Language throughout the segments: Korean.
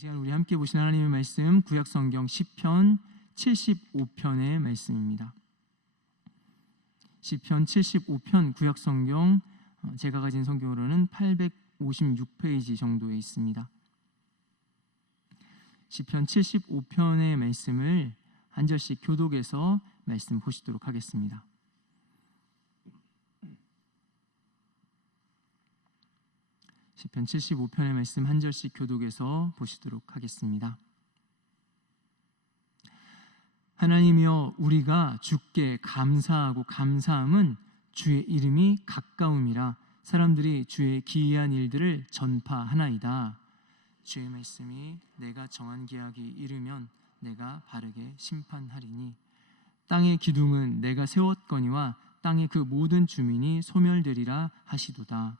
시간 우리 함께 보신 하나님의 말씀 구약성경 시편 75편의 말씀입니다. 시편 75편 구약성경 제가 가진 성경으로는 856페이지 정도에 있습니다. 시편 75편의 말씀을 한 절씩 교독해서 말씀 보시도록 하겠습니다. 시편 75편의 말씀 한 절씩 교독해서 보시도록 하겠습니다. 하나님이여, 우리가 주께 감사하고 감사함은 주의 이름이 가까움이라 사람들이 주의 기이한 일들을 전파하나이다. 주의 말씀이 내가 정한 계약이 이르면 내가 바르게 심판하리니 땅의 기둥은 내가 세웠거니와 땅의 그 모든 주민이 소멸되리라 하시도다.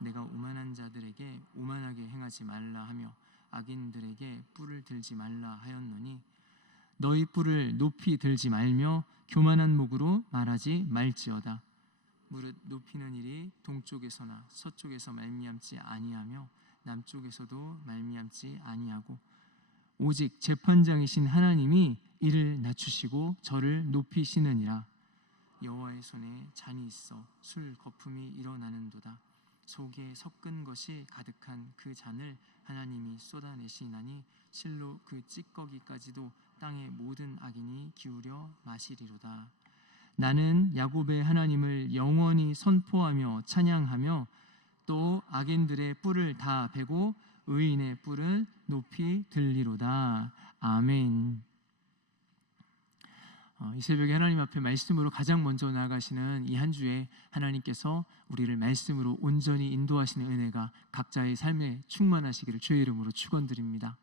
내가 오만한 자들에게 오만하게 행하지 말라 하며 악인들에게 뿔을 들지 말라 하였노니 너희 뿔을 높이 들지 말며 교만한 목으로 말하지 말지어다. 무릇 높이는 일이 동쪽에서나 서쪽에서 말미암지 아니하며 남쪽에서도 말미암지 아니하고 오직 재판장이신 하나님이 이를 낮추시고 저를 높이시느니라. 여호와의 손에 잔이 있어 술 거품이 일어나는도다. 속에 섞은 것이 가득한 그 잔을 하나님이 쏟아내시나니 실로 그 찌꺼기까지도 땅의 모든 악인이 기울여 마시리로다. 나는 야곱의 하나님을 영원히 선포하며 찬양하며 또 악인들의 뿔을 다 베고 의인의 뿔은 높이 들리로다. 아멘. 이 새벽에 하나님 앞에 말씀으로 가장 먼저 나아가시는 이 한 주에 하나님께서 우리를 말씀으로 온전히 인도하시는 은혜가 각자의 삶에 충만하시기를 주의 이름으로 축원드립니다.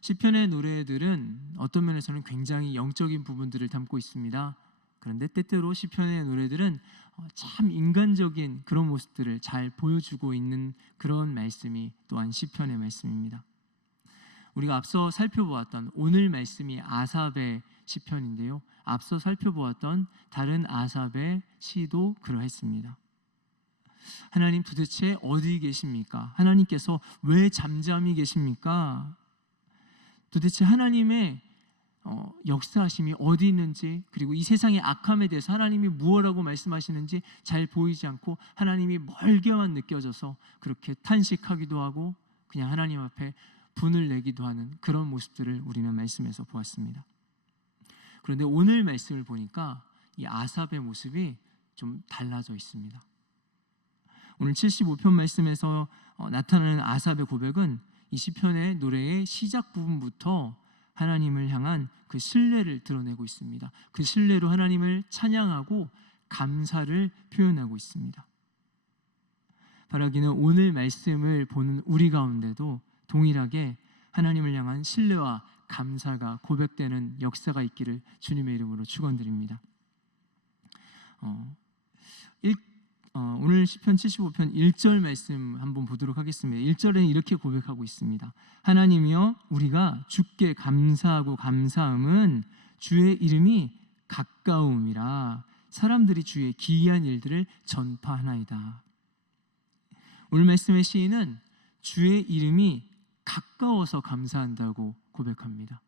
시편의 노래들은 어떤 면에서는 굉장히 영적인 부분들을 담고 있습니다. 그런데 때때로 시편의 노래들은 참 인간적인 그런 모습들을 잘 보여주고 있는 그런 말씀이 또한 시편의 말씀입니다. 우리가 앞서 살펴보았던 오늘 말씀이 아삽의 시편인데요, 앞서 살펴보았던 다른 아삽의 시도 그러했습니다. 하나님 도대체 어디 계십니까? 하나님께서 왜 잠잠히 계십니까? 도대체 하나님의 역사하심이 어디 있는지, 그리고 이 세상의 악함에 대해서 하나님이 무엇라고 말씀하시는지 잘 보이지 않고 하나님이 멀게만 느껴져서 그렇게 탄식하기도 하고 그냥 하나님 앞에 분을 내기도 하는 그런 모습들을 우리는 말씀에서 보았습니다. 그런데 오늘 말씀을 보니까 이 아삽의 모습이 좀 달라져 있습니다. 오늘 75편 말씀에서 나타나는 아삽의 고백은 이 시편의 노래의 시작 부분부터 하나님을 향한 그 신뢰를 드러내고 있습니다. 그 신뢰로 하나님을 찬양하고 감사를 표현하고 있습니다. 바라기는 오늘 말씀을 보는 우리 가운데도 동일하게 하나님을 향한 신뢰와 감사가 고백되는 역사가 있기를 주님의 이름으로 축원드립니다. 오늘 시편 75편 1절 말씀 한번 보도록 하겠습니다. 1절에는 이렇게 고백하고 있습니다. 하나님이여, 우리가 주께 감사하고 감사함은 주의 이름이 가까움이라 사람들이 주의 기이한 일들을 전파하나이다. 오늘 말씀의 시인은 주의 이름이 가까워서 감사한다고 고백합니다.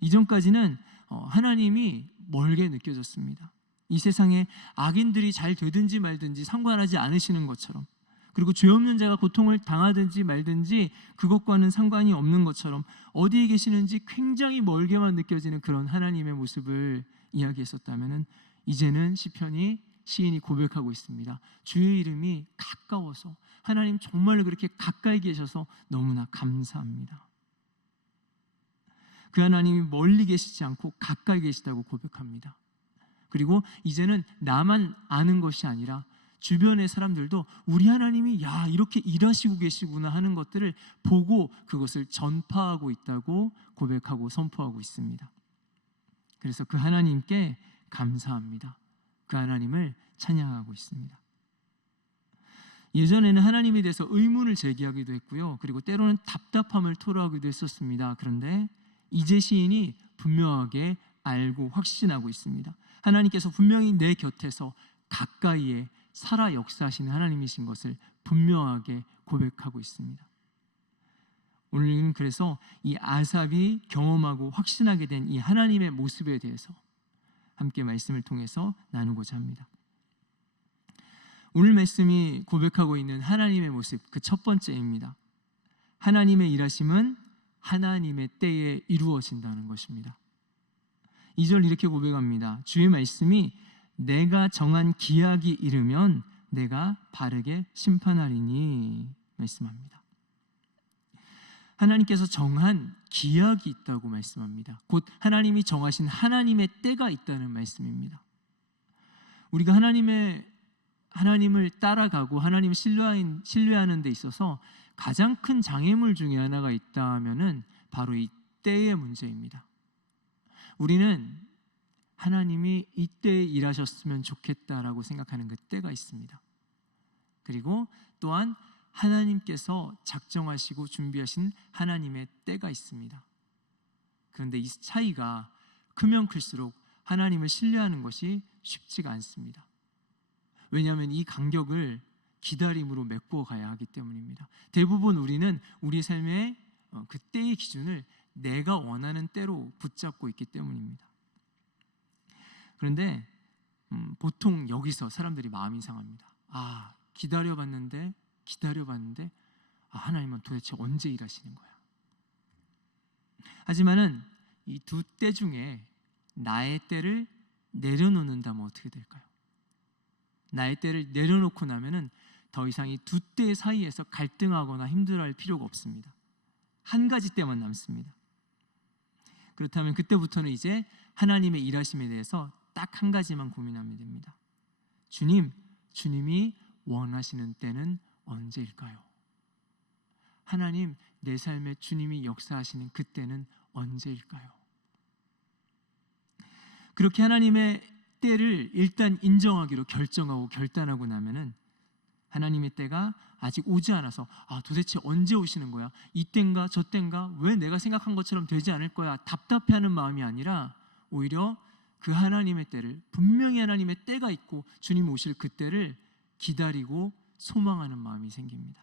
이전까지는 하나님이 멀게 느껴졌습니다. 이 세상에 악인들이 잘 되든지 말든지 상관하지 않으시는 것처럼, 그리고 죄 없는 자가 고통을 당하든지 말든지 그것과는 상관이 없는 것처럼 어디에 계시는지 굉장히 멀게만 느껴지는 그런 하나님의 모습을 이야기했었다면, 이제는 시인이 고백하고 있습니다. 주의 이름이 가까워서, 하나님 정말로 그렇게 가까이 계셔서 너무나 감사합니다. 그 하나님이 멀리 계시지 않고 가까이 계시다고 고백합니다. 그리고 이제는 나만 아는 것이 아니라 주변의 사람들도 우리 하나님이 이렇게 일하시고 계시구나 하는 것들을 보고 그것을 전파하고 있다고 고백하고 선포하고 있습니다. 그래서 그 하나님께 감사합니다. 그 하나님을 찬양하고 있습니다. 예전에는 하나님에 대해서 의문을 제기하기도 했고요, 그리고 때로는 답답함을 토로하기도 했었습니다. 그런데 이제 시인이 분명하게 알고 확신하고 있습니다. 하나님께서 분명히 내 곁에서 가까이에 살아 역사하시는 하나님이신 것을 분명하게 고백하고 있습니다. 오늘은 그래서 이 아삽이 경험하고 확신하게 된 이 하나님의 모습에 대해서 함께 말씀을 통해서 나누고자 합니다. 오늘 말씀이 고백하고 있는 하나님의 모습, 그 첫 번째입니다. 하나님의 일하심은 하나님의 때에 이루어진다는 것입니다. 2절 이렇게 고백합니다. 주의 말씀이 내가 정한 기약이 이르면 내가 바르게 심판하리니 말씀합니다. 하나님께서 정한 기약이 있다고 말씀합니다. 곧 하나님이 정하신 하나님의 때가 있다는 말씀입니다. 우리가 하나님을 따라가고 하나님을 신뢰하는 데 있어서 가장 큰 장애물 중에 하나가 있다면은 바로 이 때의 문제입니다. 우리는 하나님이 이때에 일하셨으면 좋겠다라고 생각하는 그 때가 있습니다. 그리고 또한 하나님께서 작정하시고 준비하신 하나님의 때가 있습니다. 그런데 이 차이가 크면 클수록 하나님을 신뢰하는 것이 쉽지가 않습니다. 왜냐하면 이 간격을 기다림으로 메꾸어 가야 하기 때문입니다. 대부분 우리는 우리 삶의 그 때의 기준을 내가 원하는 때로 붙잡고 있기 때문입니다. 그런데 보통 여기서 사람들이 마음이 상합니다. 기다려봤는데 하나님은 도대체 언제 일하시는 거야? 하지만은 이 두 때 중에 나의 때를 내려놓는다면 어떻게 될까요? 나의 때를 내려놓고 나면은 더 이상 이 두 때 사이에서 갈등하거나 힘들어할 필요가 없습니다. 한 가지 때만 남습니다. 그렇다면 그때부터는 이제 하나님의 일하심에 대해서 딱 한 가지만 고민하면 됩니다. 주님이 원하시는 때는 언제일까요? 하나님, 내 삶에 주님이 역사하시는 그때는 언제일까요? 그렇게 하나님의 때를 일단 인정하기로 결정하고 결단하고 나면은 하나님의 때가 아직 오지 않아서 도대체 언제 오시는 거야? 이땐가 저땐가? 왜 내가 생각한 것처럼 되지 않을 거야? 답답해하는 마음이 아니라 오히려 그 하나님의 때를, 분명히 하나님의 때가 있고 주님 오실 그 때를 기다리고 소망하는 마음이 생깁니다.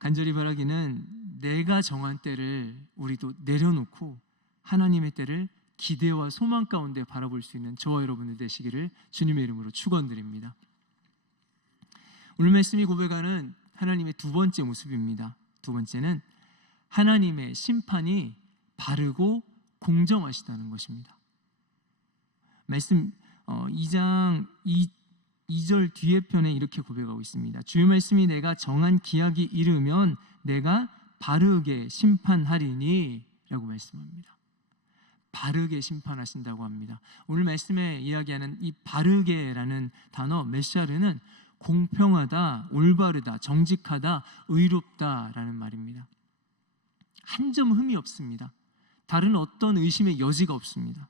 간절히 바라기는 내가 정한 때를 우리도 내려놓고 하나님의 때를 기대와 소망 가운데 바라볼 수 있는 저와 여러분들 되시기를 주님의 이름으로 축원드립니다. 오늘 말씀이 고백하는 하나님의 두 번째 모습입니다. 두 번째는 하나님의 심판이 바르고 공정하시다는 것입니다. 말씀 2장 2절 뒤에 편에 이렇게 고백하고 있습니다. 주의 말씀이 내가 정한 기약이 이르면 내가 바르게 심판하리니 라고 말씀합니다. 바르게 심판하신다고 합니다. 오늘 말씀에 이야기하는 이 바르게라는 단어 메샤르는 공평하다, 올바르다, 정직하다, 의롭다라는 말입니다. 한 점 흠이 없습니다. 다른 어떤 의심의 여지가 없습니다.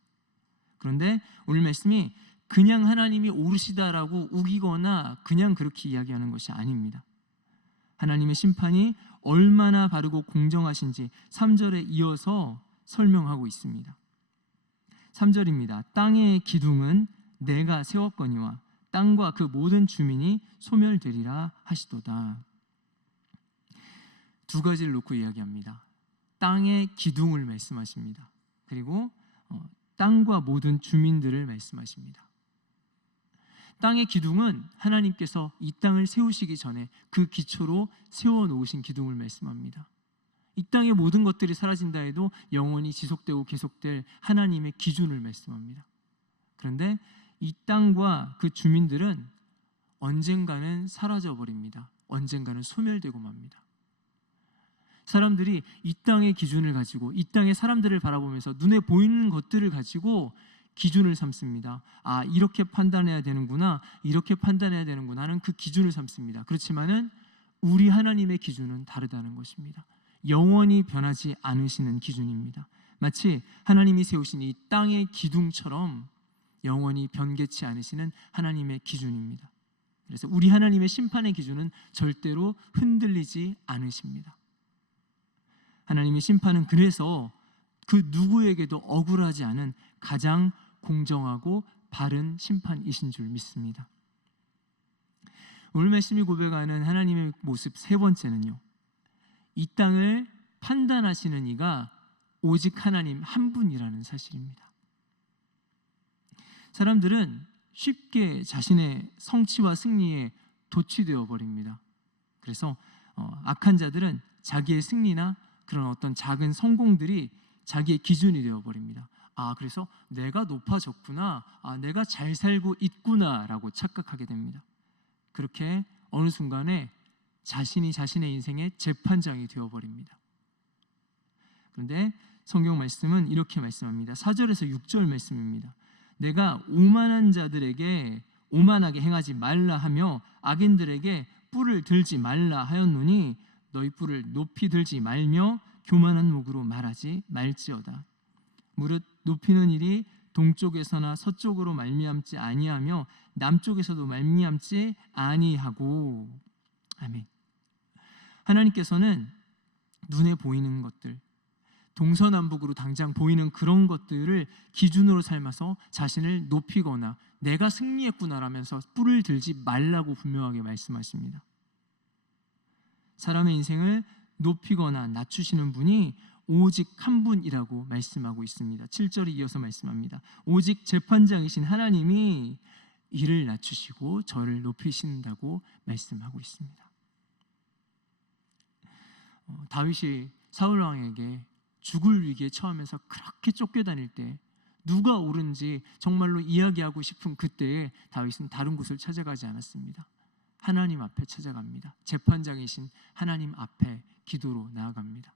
그런데 오늘 말씀이 그냥 하나님이 옳으시다라고 우기거나 그냥 그렇게 이야기하는 것이 아닙니다. 하나님의 심판이 얼마나 바르고 공정하신지 3절에 이어서 설명하고 있습니다. 3절입니다. 땅의 기둥은 내가 세웠거니와 땅과 그 모든 주민이 소멸되리라 하시도다. 두 가지를 놓고 이야기합니다. 땅의 기둥을 말씀하십니다. 그리고 땅과 모든 주민들을 말씀하십니다. 땅의 기둥은 하나님께서 이 땅을 세우시기 전에 그 기초로 세워놓으신 기둥을 말씀합니다. 이 땅의 모든 것들이 사라진다 해도 영원히 지속되고 계속될 하나님의 기준을 말씀합니다. 그런데 이 땅과 그 주민들은 언젠가는 사라져버립니다. 언젠가는 소멸되고 맙니다. 사람들이 이 땅의 기준을 가지고 이 땅의 사람들을 바라보면서 눈에 보이는 것들을 가지고 기준을 삼습니다. 이렇게 판단해야 되는구나, 이렇게 판단해야 되는구나 하는 그 기준을 삼습니다. 그렇지만은 우리 하나님의 기준은 다르다는 것입니다. 영원히 변하지 않으시는 기준입니다. 마치 하나님이 세우신 이 땅의 기둥처럼 영원히 변개치 않으시는 하나님의 기준입니다. 그래서 우리 하나님의 심판의 기준은 절대로 흔들리지 않으십니다. 하나님의 심판은 그래서 그 누구에게도 억울하지 않은 가장 공정하고 바른 심판이신 줄 믿습니다. 오늘 말씀이 고백하는 하나님의 모습 세 번째는요, 이 땅을 판단하시는 이가 오직 하나님 한 분이라는 사실입니다. 사람들은 쉽게 자신의 성취와 승리에 도취되어 버립니다. 그래서 악한 자들은 자기의 승리나 그런 어떤 작은 성공들이 자기의 기준이 되어 버립니다. 그래서 내가 높아졌구나, 내가 잘 살고 있구나라고 착각하게 됩니다. 그렇게 어느 순간에 자신이 자신의 인생의 재판장이 되어 버립니다. 그런데 성경 말씀은 이렇게 말씀합니다. 4절에서 6절 말씀입니다. 내가 오만한 자들에게 오만하게 행하지 말라 하며 악인들에게 뿔을 들지 말라 하였노니 너희 뿔을 높이 들지 말며 교만한 목으로 말하지 말지어다. 무릇 높이는 일이 동쪽에서나 서쪽으로 말미암지 아니하며 남쪽에서도 말미암지 아니하고. 아멘. 하나님께서는 눈에 보이는 것들, 동서남북으로 당장 보이는 그런 것들을 기준으로 삼아서 자신을 높이거나 내가 승리했구나라면서 뿔을 들지 말라고 분명하게 말씀하십니다. 사람의 인생을 높이거나 낮추시는 분이 오직 한 분이라고 말씀하고 있습니다. 7절에 이어서 말씀합니다. 오직 재판장이신 하나님이 이를 낮추시고 저를 높이신다고 말씀하고 있습니다. 다윗이 사울 왕에게 죽을 위기에 처하면서 그렇게 쫓겨다닐 때 누가 옳은지 정말로 이야기하고 싶은 그때에 다윗은 다른 곳을 찾아가지 않았습니다. 하나님 앞에 찾아갑니다. 재판장이신 하나님 앞에 기도로 나아갑니다.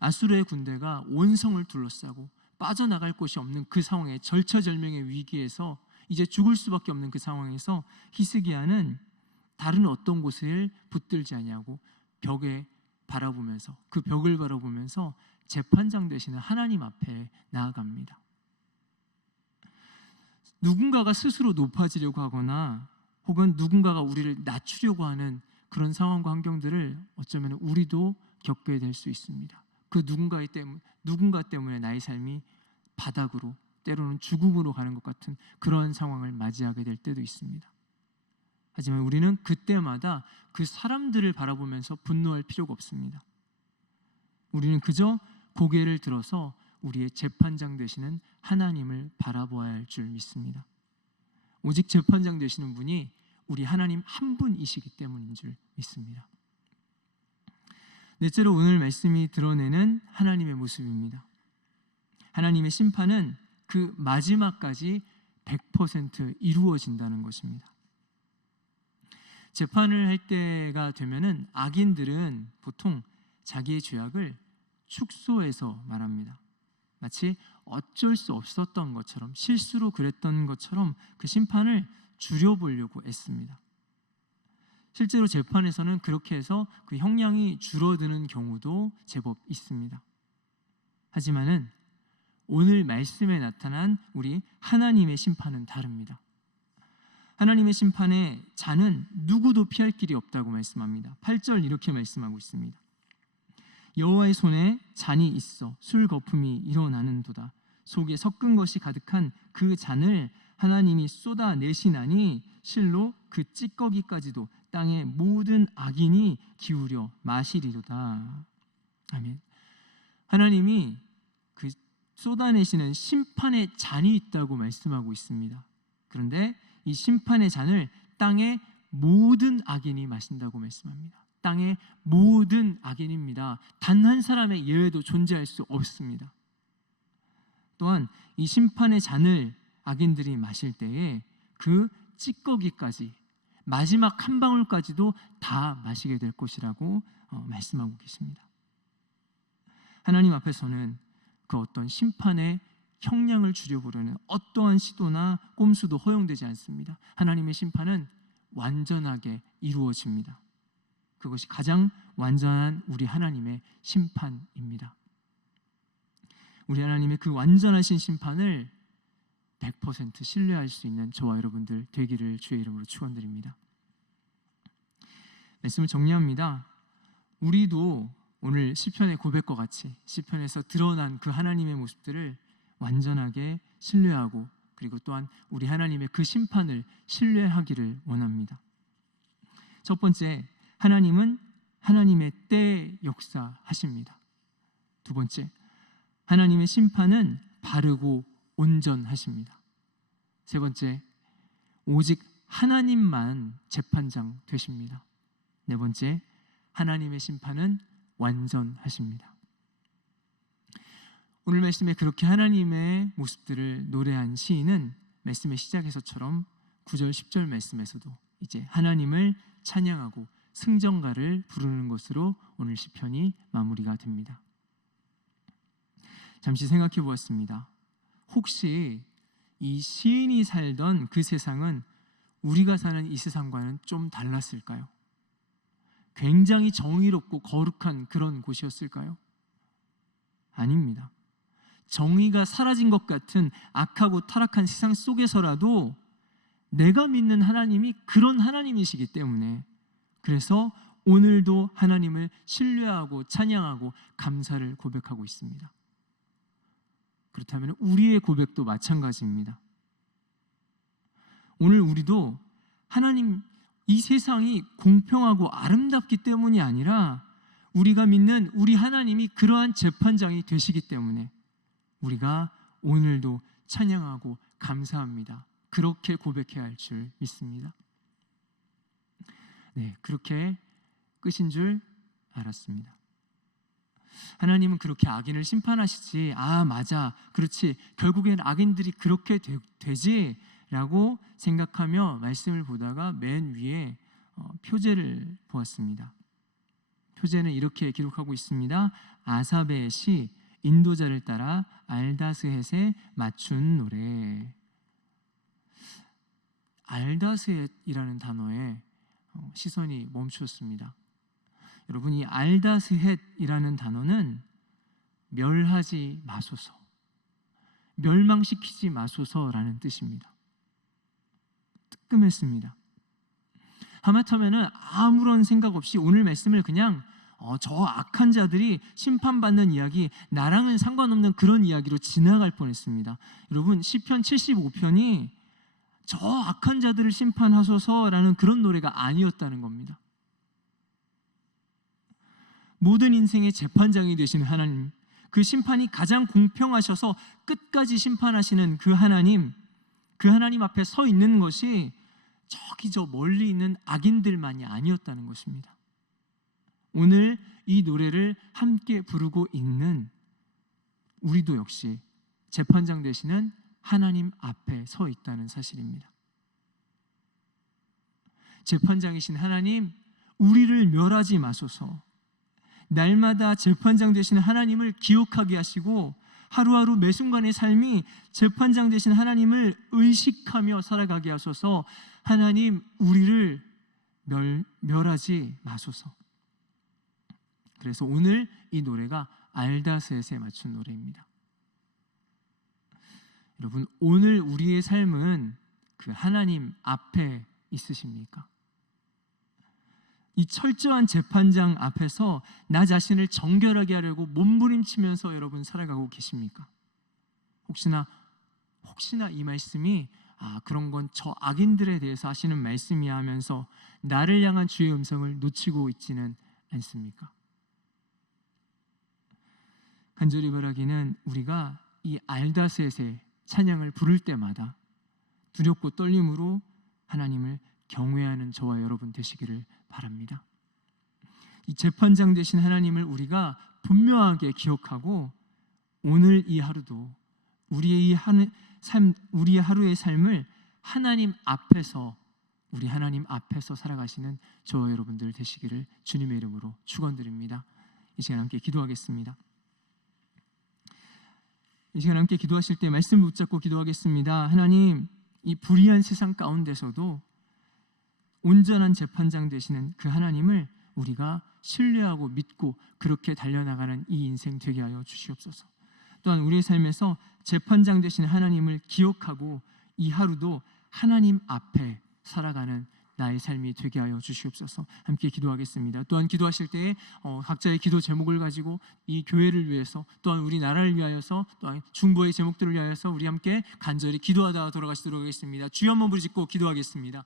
아수르의 군대가 온 성을 둘러싸고 빠져나갈 곳이 없는 그 상황에, 절처절명의 위기에서 이제 죽을 수밖에 없는 그 상황에서 히스기야는 다른 어떤 곳을 붙들지 아니하고 벽에 바라보면서, 그 벽을 바라보면서 재판장 되시는 하나님 앞에 나아갑니다. 누군가가 스스로 높아지려고 하거나 혹은 누군가가 우리를 낮추려고 하는 그런 상황과 환경들을 어쩌면 우리도 겪게 될 수 있습니다. 그 누군가 때문에 나의 삶이 바닥으로, 때로는 죽음으로 가는 것 같은 그런 상황을 맞이하게 될 때도 있습니다. 하지만 우리는 그때마다 그 사람들을 바라보면서 분노할 필요가 없습니다. 우리는 그저 고개를 들어서 우리의 재판장 되시는 하나님을 바라보아야 할 줄 믿습니다. 오직 재판장 되시는 분이 우리 하나님 한 분이시기 때문인 줄 믿습니다. 넷째로 오늘 말씀이 드러내는 하나님의 모습입니다. 하나님의 심판은 그 마지막까지 100% 이루어진다는 것입니다. 재판을 할 때가 되면은 악인들은 보통 자기의 죄악을 축소해서 말합니다. 마치 어쩔 수 없었던 것처럼, 실수로 그랬던 것처럼 그 심판을 줄여보려고 애씁니다. 실제로 재판에서는 그렇게 해서 그 형량이 줄어드는 경우도 제법 있습니다. 하지만은 오늘 말씀에 나타난 우리 하나님의 심판은 다릅니다. 하나님의 심판의 잔은 누구도 피할 길이 없다고 말씀합니다. 8절 이렇게 말씀하고 있습니다. 여호와의 손에 잔이 있어 술 거품이 일어나는도다. 속에 섞은 것이 가득한 그 잔을 하나님이 쏟아내시나니 실로 그 찌꺼기까지도 땅의 모든 악인이 기울여 마시리로다. 아멘. 하나님이 그 쏟아내시는 심판의 잔이 있다고 말씀하고 있습니다. 그런데 이 심판의 잔을 땅의 모든 악인이 마신다고 말씀합니다. 땅의 모든 악인입니다. 단 한 사람의 예외도 존재할 수 없습니다. 또한 이 심판의 잔을 악인들이 마실 때에 그 찌꺼기까지, 마지막 한 방울까지도 다 마시게 될 것이라고 말씀하고 계십니다. 하나님 앞에서는 그 어떤 심판의 형량을 줄여보려는 어떠한 시도나 꼼수도 허용되지 않습니다. 하나님의 심판은 완전하게 이루어집니다. 그것이 가장 완전한 우리 하나님의 심판입니다. 우리 하나님의 그 완전하신 심판을 100% 신뢰할 수 있는 저와 여러분들 되기를 주의 이름으로 축원드립니다. 말씀을 정리합니다. 우리도 오늘 시편의 고백과 같이 시편에서 드러난 그 하나님의 모습들을 완전하게 신뢰하고, 그리고 또한 우리 하나님의 그 심판을 신뢰하기를 원합니다. 첫 번째, 하나님은 하나님의 때 역사하십니다. 두 번째, 하나님의 심판은 바르고 온전하십니다. 세 번째, 오직 하나님만 재판장 되십니다. 네 번째, 하나님의 심판은 완전하십니다. 오늘 말씀에 그렇게 하나님의 모습들을 노래한 시인은 말씀의 시작에서처럼 9절 10절 말씀에서도 이제 하나님을 찬양하고 승전가를 부르는 것으로 오늘 시편이 마무리가 됩니다. 잠시 생각해 보았습니다. 혹시 이 시인이 살던 그 세상은 우리가 사는 이 세상과는 좀 달랐을까요? 굉장히 정의롭고 거룩한 그런 곳이었을까요? 아닙니다. 정의가 사라진 것 같은 악하고 타락한 세상 속에서라도 내가 믿는 하나님이 그런 하나님이시기 때문에, 그래서 오늘도 하나님을 신뢰하고 찬양하고 감사를 고백하고 있습니다. 그렇다면 우리의 고백도 마찬가지입니다. 오늘 우리도 하나님, 이 세상이 공평하고 아름답기 때문이 아니라 우리가 믿는 우리 하나님이 그러한 재판장이 되시기 때문에 우리가 오늘도 찬양하고 감사합니다, 그렇게 고백해야 할 줄 믿습니다. 네, 그렇게 끝인 줄 알았습니다. 하나님은 그렇게 악인을 심판하시지, 아 맞아, 그렇지, 결국엔 악인들이 그렇게 되지 라고 생각하며 말씀을 보다가 맨 위에 표제를 보았습니다. 표제는 이렇게 기록하고 있습니다. 아삽의 시 인도자를 따라 알다스헷에 맞춘 노래. 알다스헷이라는 단어에 시선이 멈추었습니다. 여러분, 이 알다스헷이라는 단어는 멸하지 마소서, 멸망시키지 마소서라는 뜻입니다. 뜨끔했습니다. 하마터면 아무런 생각 없이 오늘 말씀을 그냥 저 악한 자들이 심판받는 이야기, 나랑은 상관없는 그런 이야기로 지나갈 뻔했습니다. 여러분, 시편 75편이 저 악한 자들을 심판하소서라는 그런 노래가 아니었다는 겁니다. 모든 인생의 재판장이 되시는 하나님, 그 심판이 가장 공평하셔서 끝까지 심판하시는 그 하나님 앞에 서 있는 것이 저기 저 멀리 있는 악인들만이 아니었다는 것입니다. 오늘 이 노래를 함께 부르고 있는 우리도 역시 재판장 되시는 하나님 앞에 서 있다는 사실입니다. 재판장이신 하나님, 우리를 멸하지 마소서. 날마다 재판장 되시는 하나님을 기억하게 하시고 하루하루 매 순간의 삶이 재판장 되신 하나님을 의식하며 살아가게 하소서. 하나님, 우리를 멸하지 마소서. 그래서 오늘 이 노래가 알다스헷에 맞춘 노래입니다. 여러분, 오늘 우리의 삶은 그 하나님 앞에 있으십니까? 이 철저한 재판장 앞에서 나 자신을 정결하게 하려고 몸부림치면서 여러분 살아가고 계십니까? 혹시나 이 말씀이 그런 건 저 악인들에 대해서 하시는 말씀이야 하면서 나를 향한 주의 음성을 놓치고 있지는 않습니까? 간절히 바라기는 우리가 이 알다스헷의 찬양을 부를 때마다 두렵고 떨림으로 하나님을 경외하는 저와 여러분 되시기를 바랍니다. 이 재판장 되신 하나님을 우리가 분명하게 기억하고 오늘 이 하루도 우리의 하루의 삶을 하나님 앞에서, 우리 하나님 앞에서 살아가시는 저와 여러분들 되시기를 주님의 이름으로 축원드립니다. 이 시간 함께 기도하겠습니다. 이 시간 함께 기도하실 때 말씀 붙잡고 기도하겠습니다. 하나님, 이 불의한 세상 가운데서도 온전한 재판장 되시는 그 하나님을 우리가 신뢰하고 믿고 그렇게 달려나가는 이 인생 되게 하여 주시옵소서. 또한 우리의 삶에서 재판장 되시는 하나님을 기억하고 이 하루도 하나님 앞에 살아가는 나의 삶이 되게 하여 주시옵소서. 함께 기도하겠습니다. 또한 기도하실 때에 각자의 기도 제목을 가지고 이 교회를 위해서, 또한 우리 나라를 위하여서, 또한 중보의 제목들을 위하여서 우리 함께 간절히 기도하다 돌아가시도록 하겠습니다. 주여 한번 부르짖고 기도하겠습니다.